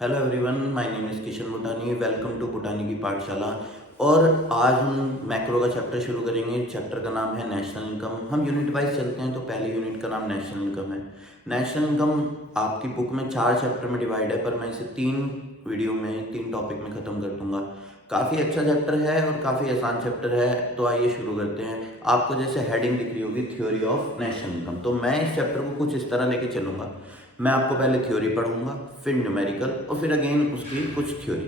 Hello everyone, my name is Kishan Butani. Welcome to Butani की पाठशाला। और आज हम मैक्रो का चैप्टर शुरू करेंगे। चैप्टर का नाम है नेशनल इनकम। हम यूनिट वाइज चलते हैं, तो पहले यूनिट का नाम नेशनल इनकम है। नेशनल इनकम आपकी बुक में 4 चैप्टर में डिवाइड है, पर मैं इसे 3 वीडियो में 3 टॉपिक में ख़त्म कर दूंगा। काफ़ी अच्छा चैप्टर है और काफ़ी आसान चैप्टर है। तो आइए शुरू करते हैं। आपको जैसे हेडिंग दिख रही होगी थ्योरी ऑफ नेशनल इनकम, तो मैं इस चैप्टर को कुछ इस तरह लेके चलूँगा। मैं आपको पहले थ्योरी पढ़ूंगा, फिर न्यूमेरिकल और फिर अगेन उसकी कुछ थ्योरी।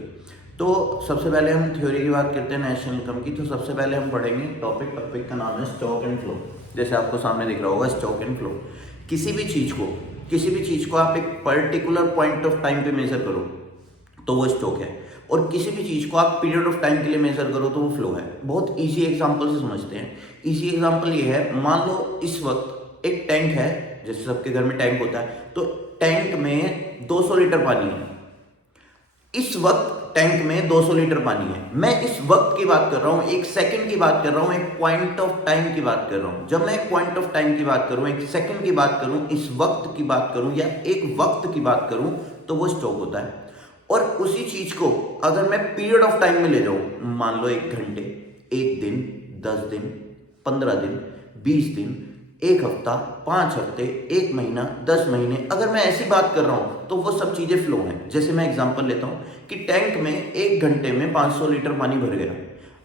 तो सबसे पहले हम थ्योरी की बात करते हैं नेशनल इनकम की। तो सबसे पहले हम पढ़ेंगे टॉपिक का नाम है स्टॉक एंड फ्लो। जैसे आपको सामने दिख रहा होगा स्टॉक एंड फ्लो। किसी भी चीज़ को आप एक पर्टिकुलर पॉइंट ऑफ टाइम पे मेजर करो तो वो स्टॉक है, और किसी भी चीज़ को आप पीरियड ऑफ टाइम के लिए मेजर करो तो वो फ्लो है। बहुत इजी एग्जांपल से समझते हैं। इजी एग्जांपल ये है, मान लो इस वक्त एक टैंक है, जैसे सबके घर में टैंक होता है, तो टैंक में 200 लीटर पानी है। इस वक्त टैंक में 200 लीटर पानी है। मैं इस वक्त की बात कर रहा हूं, एक सेकंड की बात कर रहा हूं, एक पॉइंट ऑफ टाइम की बात कर रहा हूं। जब मैं एक पॉइंट ऑफ टाइम की बात करूं, एक सेकंड की बात करूं, इस वक्त की बात करूं या एक वक्त की बात करूं, तो वो स्टॉक होता है। और उसी चीज को अगर मैं पीरियड ऑफ टाइम में ले जाऊं, मान लो 1 घंटे, 1 दिन, 10 दिन, 15 दिन, 20 दिन, 1 हफ्ता, 5 हफ्ते, 1 महीना, 10 महीने, अगर मैं ऐसी बात कर रहा हूं तो वो सब चीजें फ्लो हैं। जैसे मैं एग्जांपल लेता हूं कि टैंक में 1 घंटे में 500 लीटर पानी भर गया।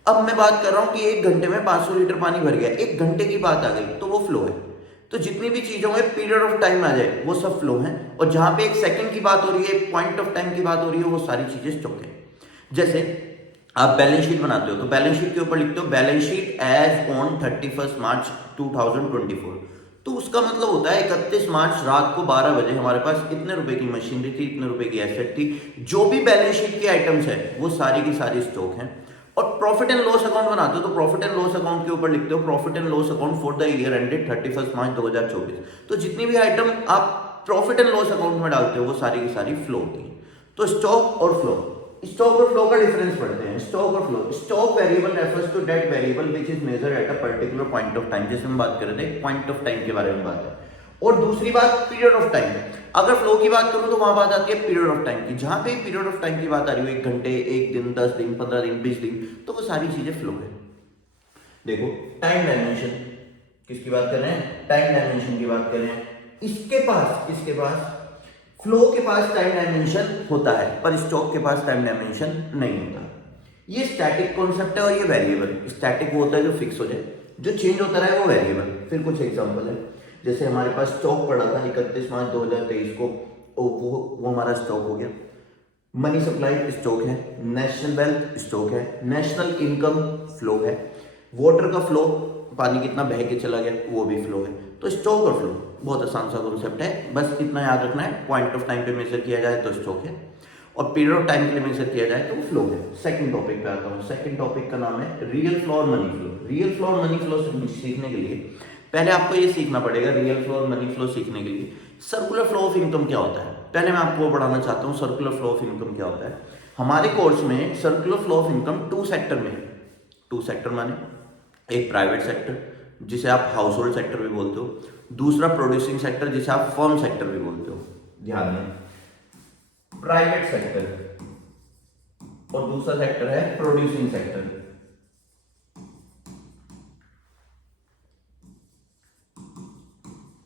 अब मैं बात कर रहा हूं कि 1 घंटे में 500 लीटर पानी भर गया, 1 घंटे की बात आ गई तो वो फ्लो है। तो जितनी भी चीजों में पीरियड ऑफ टाइम आ जाए वो सब फ्लो हैं, और जहां पे एक सेकंड की बात हो रही है, एक पॉइंट ऑफ टाइम की बात हो रही है, वो सारी चीजें स्टॉक है। जैसे आप बैलेंस शीट बनाते हो, तो बैलेंस शीट के ऊपर लिखते हो बैलेंस शीट एज ऑन 31 मार्च 2024। तो उसका मतलब होता है 31 मार्च रात को 12 बजे हमारे पास इतने रुपए की मशीनरी थी, इतने रुपए की एसेट थी। जो भी बैलेंस शीट की आइटम्स है वो सारी की सारी स्टॉक हैं। और प्रॉफिट एंड लॉस अकाउंट बनाते हो, तो प्रॉफिट एंड लॉस अकाउंट के ऊपर लिखते हो profit and loss account for the year ended 31 मार्च 2024। तो जितनी भी आइटम आप प्रॉफिट एंड लॉस अकाउंट में डालते हो वो सारी की सारी फ्लो होती है। तो स्टॉक और फ्लो, स्टॉक और फ्लो का डिफरेंस पढ़ते हैं। स्टॉक और flow, stock variable refers to that variable which is measured at a particular point of time. जैसे हम बात कर रहे थे पॉइंट ऑफ टाइम के बारे में बात है। और दूसरी बात पीरियड ऑफ टाइम। अगर फ्लो की बात करूं तो वहां बात आती है पीरियड ऑफ टाइम की। जहां पे पीरियड ऑफ टाइम की बात आ रही हो, 1 घंटे, 1 दिन, 10 दिन, 15 दिन, 20 दिन, तो वो सारी चीजें फ्लो है। देखो टाइम डायमेंशन, किसकी बात कर रहे हैं? टाइम डायमेंशन की बात कर रहे हैं। इसके पास फ्लो के पास टाइम डायमेंशन होता है, पर स्टॉक के पास टाइम डायमेंशन नहीं होता। ये स्टैटिक कॉन्सेप्ट है और ये वेरिएबल। स्टैटिक वो होता है जो फिक्स हो जाए, जो चेंज होता रहे वो वेरिएबल। फिर कुछ एग्जांपल है, जैसे हमारे पास स्टॉक पड़ा था 31 मार्च 2023 को, वो हमारा स्टॉक हो गया। मनी सप्लाई स्टॉक है, नेशनल वेल्थ स्टॉक है, नेशनल इनकम फ्लो है, वाटर का फ्लो, पानी कितना बह के चला गया वो भी फ्लो है। तो स्टॉक और फ्लो बहुत आसान सा कॉन्सेप्ट है, बस इतना याद रखना है। पॉइंट ऑफ टाइम पे मेजर किया जाए तो स्टॉक है, और पीरियड ऑफ टाइम के लिए मेजर किया जाए तो वो फ्लो है। सेकंड टॉपिक पे आता हूँ। सेकंड टॉपिक का नाम है रियल फ्लो और मनी फ्लो। रियल फ्लो और मनी फ्लो सीखने के लिए पहले आपको ये सीखना पड़ेगा। रियल फ्लो और मनी फ्लो सीखने के लिए सर्कुलर फ्लो ऑफ इनकम क्या होता है, पहले मैं आपको पढ़ाना चाहता हूँ। सर्कुलर फ्लो ऑफ इनकम क्या होता है? हमारे कोर्स में circular flow of income 2 sector में है। 2 सेक्टर माने एक प्राइवेट सेक्टर जिसे आप हाउस होल्ड सेक्टर भी बोलते हो, दूसरा प्रोड्यूसिंग सेक्टर जिसे आप फर्म सेक्टर भी बोलते हो। ध्यान दें, प्राइवेट सेक्टर और दूसरा सेक्टर है प्रोड्यूसिंग सेक्टर।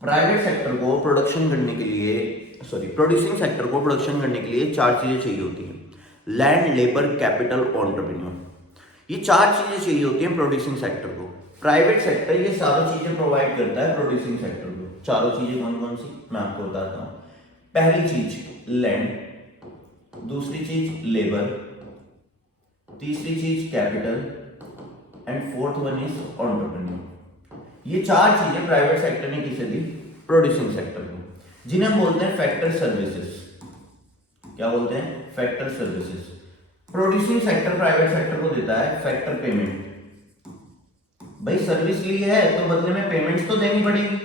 प्राइवेट सेक्टर को प्रोडक्शन करने के लिए, सॉरी, प्रोड्यूसिंग सेक्टर को प्रोडक्शन करने के लिए 4 चीजें चाहिए होती हैं: लैंड, लेबर, कैपिटल, एंटरप्रेन्योर। ये 4 चीजें चाहिए होती हैं प्रोड्यूसिंग सेक्टर को। प्राइवेट सेक्टर ये सारी चीजें प्रोवाइड करता है प्रोड्यूसिंग सेक्टर को। चारों चीजें कौन कौन सी मैं आपको बताता हूं। पहली चीज लैंड, दूसरी चीज लेबर, तीसरी चीज capital, and fourth one is entrepreneur. ये 4 चीजें प्राइवेट सेक्टर ने किसे दी? प्रोड्यूसिंग सेक्टर को, जिन्हें हम बोलते हैं फैक्टर सर्विसेज। क्या बोलते हैं? Factor services. Producing sector private sector को देता है फैक्टर पेमेंट। भाई सर्विस ली है तो बदले में पेमेंट्स तो देनी पड़ेगी।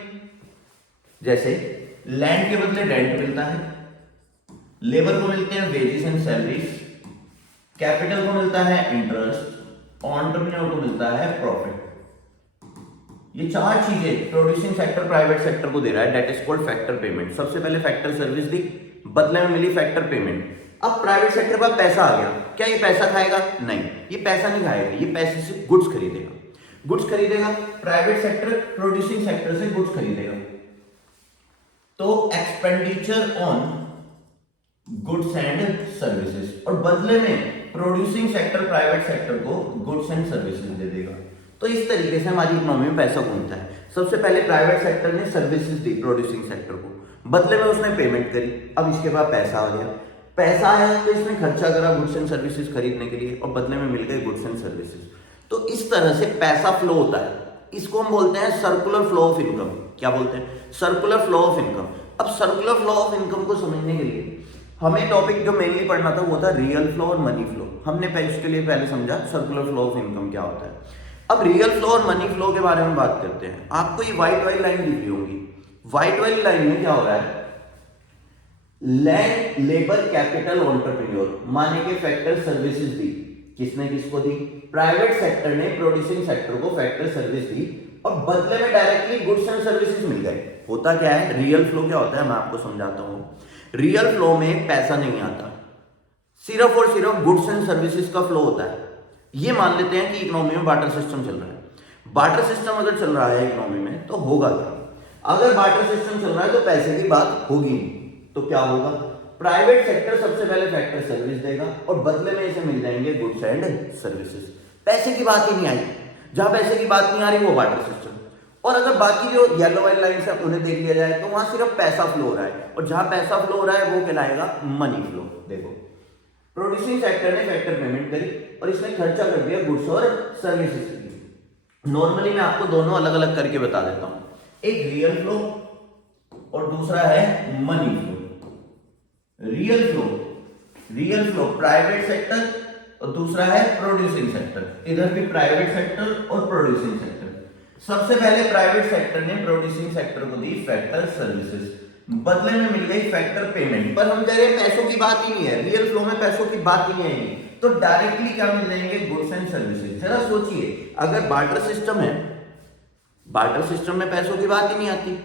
जैसे लैंड के बदले रेंट मिलता है, लेबर को मिलते हैं वेजेस एंड सैलरीज, कैपिटल को मिलता है इंटरेस्ट, और एंटरप्रेन्योर को मिलता है प्रॉफिट। ये 4 चीजें प्रोड्यूसिंग सेक्टर प्राइवेट सेक्टर को दे रहा है, that is called factor payment. सबसे पहले फैक्टर सर्विस दी, बदले में मिली फैक्टर पेमेंट। अब प्राइवेट सेक्टर पर पैसा आ गया, क्या ये पैसा खाएगा? नहीं, ये पैसा नहीं खाएगा, ये पैसे से गुड्स खरीदेगा। गुड्स खरीदेगा, प्राइवेट सेक्टर प्रोड्यूसिंग सेक्टर से गुड्स खरीदेगा, तो expenditure on goods and services, और बदले में प्रोड्यूसिंग सेक्टर प्राइवेट सेक्टर को गुड्स एंड सर्विसेज दे देगा। तो इस तरीके से हमारी इकोनॉमी में पैसा घूमता है। सबसे पहले प्राइवेट सेक्टर ने सर्विसेज दी प्रोड्यूसिंग सेक्टर को, बदले में उसने पेमेंट करी, अब इसके बाद पैसा आ गया, पैसा आया तो इसने खर्चा करा गुड्स एंड सर्विसेज खरीदने के लिए, और बदले में मिल गए गुड्स एंड सर्विसेज। तो इस तरह से पैसा फ्लो होता है, इसको हम बोलते हैं सर्कुलर फ्लो ऑफ इनकम। क्या बोलते हैं? Circular flow of income. अब सर्कुलर फ्लो ऑफ इनकम को समझने के लिए हमें टॉपिक जो मेनली पढ़ना था वो था रियल फ्लो और मनी फ्लो। हमने उसके लिए पहले समझा सर्कुलर फ्लो ऑफ इनकम क्या होता है। अब रियल फ्लो और मनी फ्लो के बारे में बात करते हैं। आपको ये व्हाइट वाली लाइन दिख रही होगी, व्हाइट वाली लाइन में क्या हो रहा है? लैंड लेबर कैपिटल एंटरप्रेन्योर माने के फैक्टर सर्विसेज दी, किसने किसको दी? प्राइवेट सेक्टर ने प्रोड्यूसिंग सेक्टर को फैक्टर सर्विस दी, और बदले में डायरेक्टली गुड्स एंड सर्विसेज मिल गए। होता क्या है? रियल फ्लो क्या होता है मैं आपको समझाता हूं। रियल फ्लो में पैसा नहीं आता, सिर्फ और सिर्फ गुड्स एंड सर्विसेज का फ्लो होता है। ये मान लेते हैं कि इकोनॉमी में बार्टर सिस्टम चल रहा है। बार्टर सिस्टम अगर चल रहा है इकोनॉमी में तो होगा क्या? अगर बार्टर सिस्टम चल रहा है तो पैसे की बात होगी नहीं, तो क्या होगा? प्राइवेट सेक्टर सबसे पहले फैक्टर सर्विस देगा और बदले में इसे मिल जाएंगे गुड्स एंड सर्विसेज। पैसे की बात ही नहीं आई, जहां पैसे की बात नहीं आ रही वो बार्टर सिस्टम। और अगर बाकी जो येलो वाली लाइन से उन्हें देख लिया जाए तो वहां सिर्फ पैसा फ्लो हो रहा है, और जहां पैसा फ्लो हो रहा है वो कहलाएगा मनी फ्लो। देखो, प्रोड्यूसिंग सेक्टर ने फैक्टर पेमेंट करी और इसने खर्चा कर दिया गुड्स और सर्विसेज के लिए। नॉर्मली मैं आपको दोनों अलग अलग करके बता देता हूं, एक रियल फ्लो और दूसरा है money flow. Real flow private sector और दूसरा है प्रोड्यूसिंग सेक्टर। इधर भी प्राइवेट सेक्टर और प्रोड्यूसिंग सेक्टर। सबसे पहले प्राइवेट सेक्टर ने प्रोड्यूसिंग सेक्टर को दी फैक्टर सर्विसेज, बदले में मिल गई फैक्टर पेमेंट। पर हम कह रहे हैं पैसों की बात ही नहीं है, रियल फ्लो में पैसों की बात ही नहीं आएगी, तो डायरेक्टली क्या मिल जाएंगे? Goods and services. जरा सोचिए, अगर बार्टर सिस्टम है, बार्टर सिस्टम में पैसों की बात ही नहीं आती,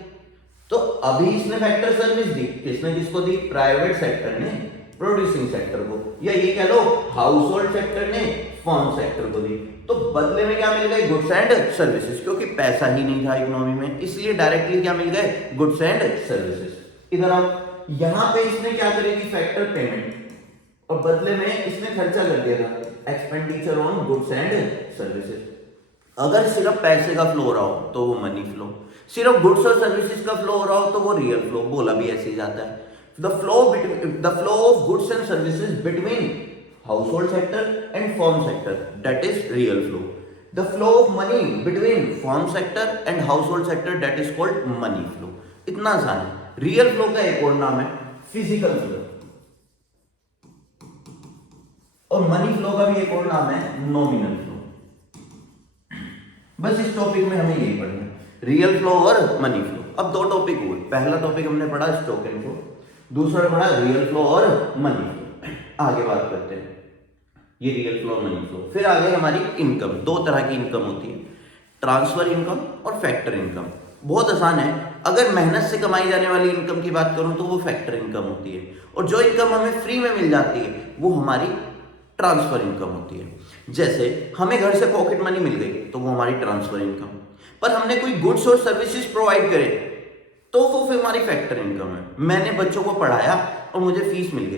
तो अभी इसने फैक्टर सर्विस दी, किसने किसको दी? प्राइवेट सेक्टर ने प्रोड्यूसिंग सेक्टर को, या ये कह लो हाउस होल्ड सेक्टर ने फर्म सेक्टर को दी। तो बदले में क्या मिल गए? गुड्स एंड सर्विसेज, क्योंकि पैसा ही नहीं था इकोनॉमी में, इसलिए डायरेक्टली क्या मिल गए? Goods and services. इधर आप यहां पे इसने क्या करेगी? फैक्टर पेमेंट, और बदले में इसने खर्चा कर दिया था expenditure on goods and services. अगर सिर्फ पैसे का फ्लो हो रहा हो तो वो मनी फ्लो, सिर्फ गुड्स और सर्विसेज का फ्लो हो रहा हो तो वो रियल फ्लो। बोला भी ऐसे ही जाता है, the flow of goods and services between household sector and firm sector, that is real flow. The flow of money between firm sector and household sector, that is called money flow. इतना आसान है। Real flow का एक और नाम है physical flow, और money flow का भी एक और नाम है नॉमिनल फ्लो। बस इस टॉपिक में हमें यही पढ़ना है, रियल फ्लो और मनी फ्लो। अब दो टॉपिक हुए, पहला टॉपिक हमने पढ़ा स्टॉक एंड फ्लो, दूसरा पढ़ा रियल फ्लो और मनी फ्लो। आगे बात करते हैं ये रियल फ्लो और मनी फ्लो। फिर आगे हमारी इनकम। दो तरह की इनकम होती है, ट्रांसफर इनकम और फैक्टर इनकम। बहुत आसान है, अगर मेहनत से कमाई जाने वाली इनकम की बात करूं तो वो फैक्टर इनकम होती है, और जो इनकम हमें फ्री में मिल जाती है वो हमारी ट्रांसफर इनकम होती है। जैसे हमें घर से पॉकेट मनी मिल गई तो वो हमारी ट्रांसफर इनकम, पर हमने कोई गुड्स और सर्विसेज प्रोवाइड करे तो वो फिर हमारी फैक्टर इनकम है। मैंने बच्चों को पढ़ाया और मुझे फीस मिल गई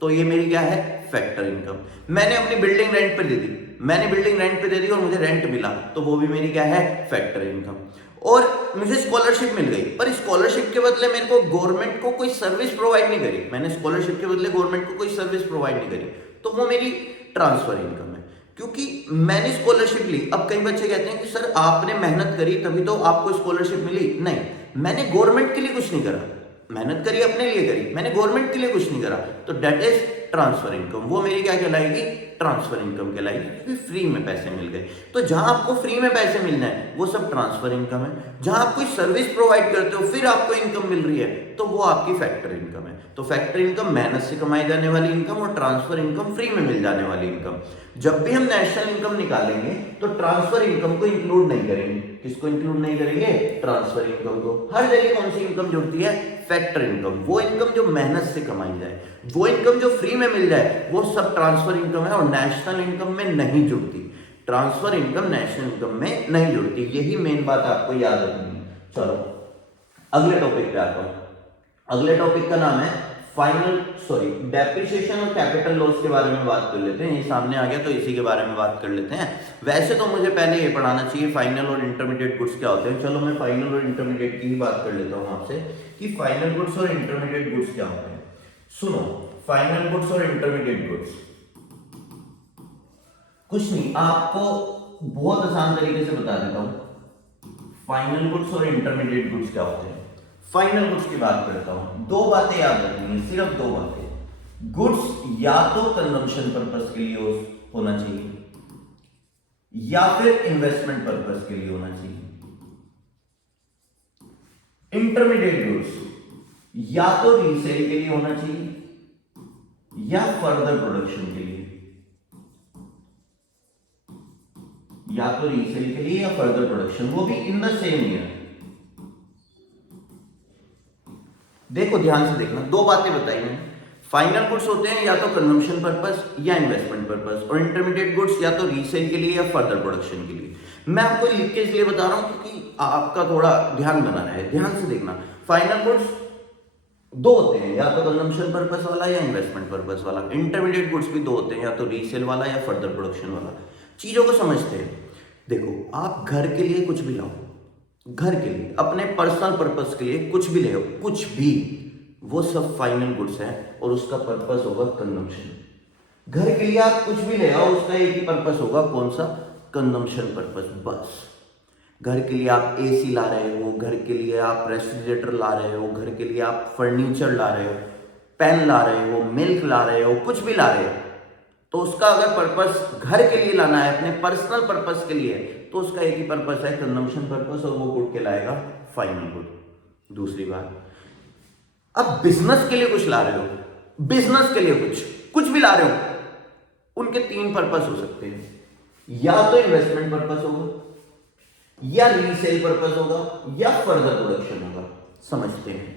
तो ये मेरी क्या है? Factor income. मैंने अपनी बिल्डिंग रेंट पे दे दी, मैंने बिल्डिंग रेंट पे दे दी और मुझे रेंट मिला तो वो भी मेरी क्या है? Factor income. और मुझे स्कॉलरशिप मिल गई, पर स्कॉलरशिप के बदले मेरे को गवर्नमेंट को कोई सर्विस प्रोवाइड नहीं करी, मैंने स्कॉलरशिप के बदले गवर्नमेंट को कोई सर्विस प्रोवाइड नहीं करी, तो वो मेरी ट्रांसफर इनकम है, क्योंकि मैंने स्कॉलरशिप ली। अब कई बच्चे कहते हैं कि सर आपने मेहनत करी तभी तो आपको स्कॉलरशिप मिली। नहीं, मैंने गवर्नमेंट के लिए कुछ नहीं करा, मेहनत करी अपने लिए करी, मैंने गवर्नमेंट के लिए कुछ नहीं करा, तो दैट इज ट्रांसफर इनकम। वो मेरी क्या कहलाएगी? ट्रांसफर इनकम कहलाएगी, क्योंकि फ्री में पैसे मिल गए। तो जहां आपको फ्री में पैसे मिल रहे हैं वो सब ट्रांसफर इनकम है। जहां आप कोई सर्विस प्रोवाइड करते हो फिर आपको इनकम मिल रही है तो वो आपकी फैक्टर इनकम है। तो फैक्टर इनकम मेहनत से कमाई जाने वाली इनकम, और ट्रांसफर इनकम फ्री में मिल जाने वाली इनकम। जब भी हम नेशनल इनकम निकालेंगे तो ट्रांसफर इनकम को इंक्लूड नहीं करेंगे। किसको इंक्लूड नहीं करेंगे? ट्रांसफर इनकम को। हर जगह कौन सी इनकम जुड़ती है? Factor income. वो इनकम जो मेहनत से कमाई जाए, वो इनकम जो फ्री में में मिल जाए वो सब ट्रांसफर इनकम है और नेशनल इनकम में नहीं जुड़ती। ट्रांसफर इनकम नेशनल इनकम में नहीं जुड़ती, यही मेन बात आपको याद रखनी है। चलो अगले टॉपिक पे आता हूं। अगले टॉपिक का नाम है डेप्रिसिएशन और कैपिटल लॉस के बारे में बात कर लेते हैं। ये सामने आ गया तो इसी के बारे में बात कर लेते हैं। वैसे तो मुझे पहले ये पढ़ाना चाहिए फाइनल और इंटरमीडिएट गुड्स क्या होते हैं। चलो मैं फाइनल और इंटरमीडिएट की ही बात कर लेता हूँ आपसे कि फाइनल गुड्स और इंटरमीडिएट गुड्स क्या होते हैं। सुनो, फाइनल गुड्स और इंटरमीडिएट गुड्स कुछ नहीं, आपको बहुत आसान तरीके से बता देता हूं। फाइनल गुड्स और इंटरमीडिएट गुड्स क्या होते हैं। फाइनल गुड्स की बात करता हूं, दो बातें याद रखनी है, सिर्फ दो बातें। गुड्स या तो कंजम्पशन पर्पस के लिए होना चाहिए या फिर इन्वेस्टमेंट पर्पस के लिए होना चाहिए। इंटरमीडिएट गुड्स या तो रीसेल के लिए होना चाहिए या फर्दर प्रोडक्शन के लिए, या तो रीसेल के लिए या फर्दर प्रोडक्शन, वो भी इन द सेम ईयर। देखो ध्यान से देखना, दो बातें बताई मैंने। फाइनल गुड्स होते हैं या तो कंजम्पशन पर्पस या इन्वेस्टमेंट पर्पस, और इंटरमीडिएट गुड्स या तो रीसेल के लिए या फर्दर प्रोडक्शन के लिए। मैं आपको लिख के इसलिए बता रहा हूं क्योंकि आपका थोड़ा ध्यान बना रहे। ध्यान से देखना, फाइनल गुड्स दो होते हैं, या तो कंजम्पशन पर्पस वाला या इन्वेस्टमेंट पर्पस वाला। इंटरमीडिएट गुड्स भी दो होते हैं, या तो रीसेल वाला या फर्दर प्रोडक्शन वाला। चीजों को समझते हैं। देखो, आप घर के लिए कुछ भी लाओ, घर के लिए अपने पर्सनल पर्पस के लिए कुछ भी ले आओ, कुछ भी, वो सब फाइनल गुड्स है और उसका पर्पस होगा कंजम्पशन। घर के लिए आप कुछ भी ले आओ, उसका एक ही पर्पस होगा, कौन सा, कंजम्पशन पर्पस, बस। घर के लिए आप एसी ला रहे हो, घर के लिए आप रेफ्रिजरेटर ला रहे हो, घर के लिए आप फर्नीचर ला रहे हो, पेन ला रहे हो, मिल्क ला रहे हो, कुछ भी ला रहे हो, तो उसका अगर पर्पस घर के लिए लाना है, अपने पर्सनल पर्पस के लिए, तो उसका एक ही पर्पस है, कंजम्पशन पर्पस, और वो गुड कहलाएगा फाइनल गुड। दूसरी बात, अब बिजनेस के लिए कुछ ला रहे हो, बिजनेस के लिए कुछ भी ला रहे हो, उनके तीन पर्पस हो सकते हैं, या तो इन्वेस्टमेंट पर्पस होगा, या रीसेल पर्पस होगा, या फर्दर प्रोडक्शन होगा। समझते हैं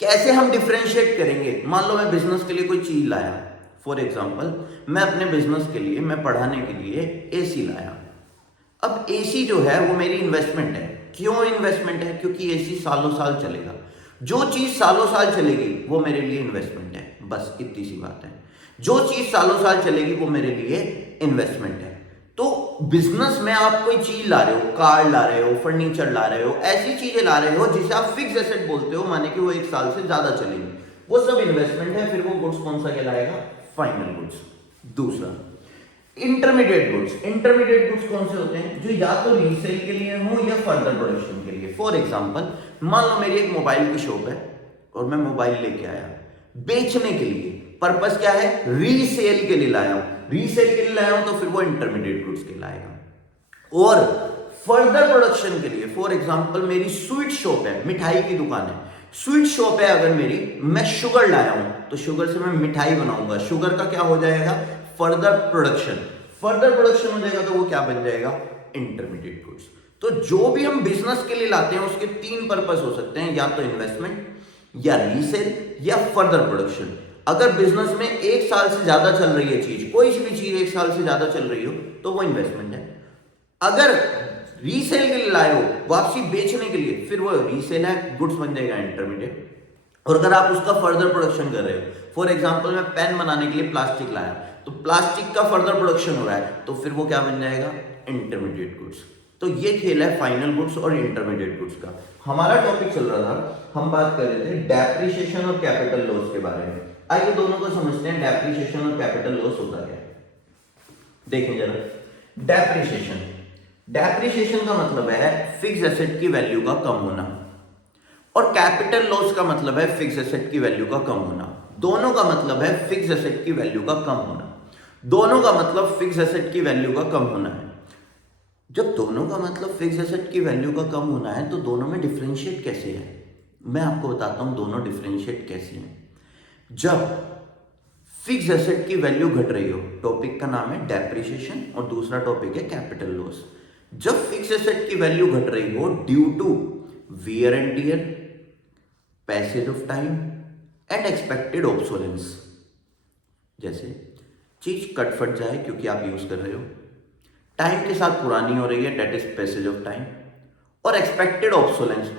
कैसे हम डिफरेंशिएट करेंगे। मान लो मैं बिजनेस के लिए कोई चीज लाया, फॉर एग्जाम्पल मैं अपने बिजनेस के लिए, मैं पढ़ाने के लिए एसी लाया। अब एसी जो है वो मेरी इन्वेस्टमेंट है। क्यों इन्वेस्टमेंट है? क्योंकि एसी सालों साल चलेगा। जो चीज सालों साल चलेगी वो मेरे लिए इन्वेस्टमेंट है, बस इतनी सी बात है। जो चीज सालों साल चलेगी वो मेरे लिए इन्वेस्टमेंट है। तो बिजनेस में आप कोई चीज ला रहे हो, कार ला रहे हो, फर्नीचर ला रहे हो, ऐसी चीजें ला रहे हो जिसे आप फिक्स एसेट बोलते हो, माने कि वो एक साल से ज्यादा चलेगी, वो सब इन्वेस्टमेंट है। फिर वो गुड्स कौन सा कहलाएगा? Final goods. दूसरा, इंटरमीडिएट गुड्स। इंटरमीडिएट गुड्स कौन से होते हैं? जो या तो रीसेल के लिए हो या फर्दर प्रोडक्शन के लिए। फॉर एग्जांपल, मान लो मेरी एक मोबाइल की शॉप है और मैं मोबाइल लेके आया बेचने के लिए। पर्पस क्या है? रीसेल के लिए लाया हूं। रीसेल के लिए लाया हूं तो फिर वो इंटरमीडिएट गुड्स कहलाएगा। और फर्दर प्रोडक्शन के लिए, फॉर एग्जांपल मेरी स्वीट शॉप है, मिठाई की दुकान है, स्वीट शॉप है अगर मेरी, मैं शुगर लाया हूं तो शुगर से मैं मिठाई बनाऊंगा, शुगर का क्या हो जाएगा? Further production. फर्दर प्रोडक्शन हो जाएगा तो वो क्या बन जाएगा? Intermediate goods. तो जो भी हम बिजनेस के लिए लाते हैं उसके तीन पर्पस हो सकते हैं, या तो इन्वेस्टमेंट, या रीसेल, या फर्दर प्रोडक्शन। अगर बिजनेस में एक साल से ज्यादा चल रही है चीज, कोई सी भी चीज एक साल से ज्यादा चल रही हो तो वो इन्वेस्टमेंट है। अगर रीसेल के लिए लाए हो, वापसी बेचने के लिए, फिर वो रीसेल है, गुड्स बन जाएगा इंटरमीडिएट। और अगर आप उसका फर्दर प्रोडक्शन कर रहे हो, फॉर एग्जांपल मैं पेन बनाने के लिए प्लास्टिक लाया, तो प्लास्टिक का फर्दर प्रोडक्शन हो रहा है, तो फिर वो क्या बन जाएगा? Intermediate goods. तो ये खेल है फाइनल गुड्स और इंटरमीडिएट गुड्स का। हमारा टॉपिक चल रहा था, हम बात कर रहे थे डेप्रिसिएशन और कैपिटल लॉस के बारे में। आइए दोनों को समझते हैं, डेप्रिसिएशन और कैपिटल लॉस होता क्या है। देखें जरा, डेप्रिसिएशन, डेप्रिसिएशन का मतलब है फिक्स एसेट की वैल्यू का कम होना, और कैपिटल लॉस का मतलब है फिक्स एसेट की वैल्यू का कम होना। दोनों का मतलब है फिक्स एसेट की वैल्यू का कम होना। दोनों का मतलब फिक्स एसेट की वैल्यू का कम होना है। जब दोनों का मतलब फिक्स एसेट की वैल्यू का कम होना है तो दोनों में डिफरेंशिएट कैसे है? मैं आपको बताता हूं दोनों डिफरेंशिएट कैसे हैं। जब फिक्स एसेट की वैल्यू घट रही हो, टॉपिक का नाम है डेप्रिसिएशन और दूसरा टॉपिक है कैपिटल लॉस। जब फिक्स एसेट की वैल्यू घट रही हो due to wear and tear, passage of time and expected obsolescence, जैसे चीज़ कट फट जाए क्योंकि आप यूज़ कर रहे हो, टाइम के साथ पुरानी हो रही है, date is passage of time, और एक्सपेक्टेड ऑब्सोलेंस,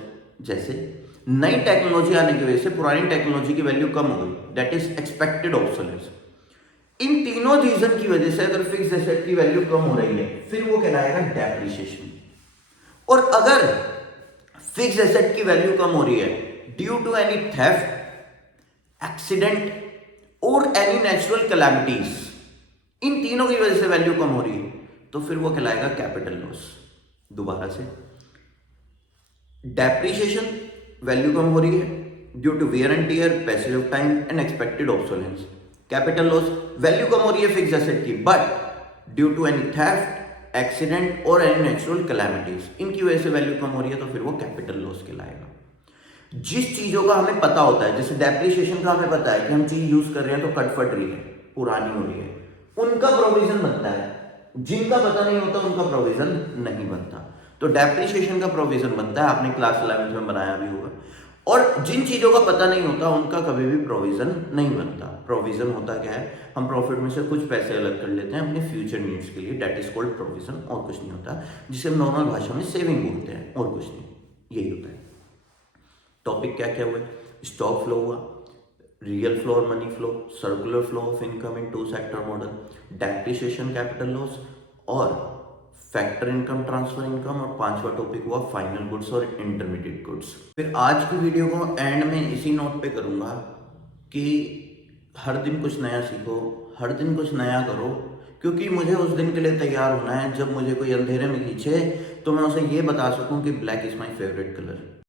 जैसे नई टेक्नोलॉजी आने की वजह से पुरानी टेक्नोलॉजी की वैल्यू कम हो गई, डेट इज एक्सपेक्टेड ऑब्सोलेंस। इन तीनों रीजन की वजह से अगर फिक्स एसेट की वैल्यू कम हो रही है फिर वो कहलाएगा डेप्रिसिएशन। और अगर फिक्स एसेट की वैल्यू कम हो रही है due to any theft, accident और एनी नेचुरल कैलामिटीज, इन तीनों की वजह से वैल्यू कम हो रही है तो फिर वो कहलाएगा कैपिटल लॉस। दोबारा से, डेप्रिसिएशन वैल्यू कम हो रही है due to wear and tear, passage of time and expected obsolescence. Capital loss value कम हो रही है फिक्स एसेट की but due to any theft, accident और एनी नेचुरल कैलामिटीज, इनकी वजह से वैल्यू कम हो रही है तो फिर वो कैपिटल लॉस कहलाएगा। जिस चीजों का हमें पता होता है, जैसे डेप्रिसिएशन का हमें पता है कि हम चीज यूज कर रहे हैं तो कट फट रही है, पुरानी हो रही है, उनका प्रोविजन बनता है। जिनका पता नहीं होता उनका प्रोविजन नहीं बनता। तो डेप्रिसिएशन का प्रोविजन बनता है, आपने क्लास 11 में बनाया भी होगा। और जिन चीजों का पता नहीं होता उनका कभी भी प्रोविजन नहीं बनता। प्रोविजन होता क्या है, हम प्रॉफिट में से कुछ पैसे अलग कर लेते हैं अपने फ्यूचर नीड्स के लिए, डेट इज कॉल्ड प्रोविजन, और कुछ नहीं होता, जिसे हम नॉर्मल भाषा में सेविंग बोलते हैं, और कुछ नहीं, यही होता है। टॉपिक क्या क्या हुए, स्टॉक फ्लो हुआ, रियल फ्लो और money flow, circular flow of income in two sector model, depreciation, capital loss और फैक्टर इनकम, ट्रांसफर इनकम, और पांचवा टॉपिक हुआ फाइनल गुड्स और इंटरमीडिएट गुड्स। फिर आज की वीडियो को एंड में इसी नोट पे करूंगा कि हर दिन कुछ नया सीखो, हर दिन कुछ नया करो, क्योंकि मुझे उस दिन के लिए तैयार होना है जब मुझे कोई अंधेरे में खींचे तो मैं उसे ये बता सकूं कि black is my favourite colour.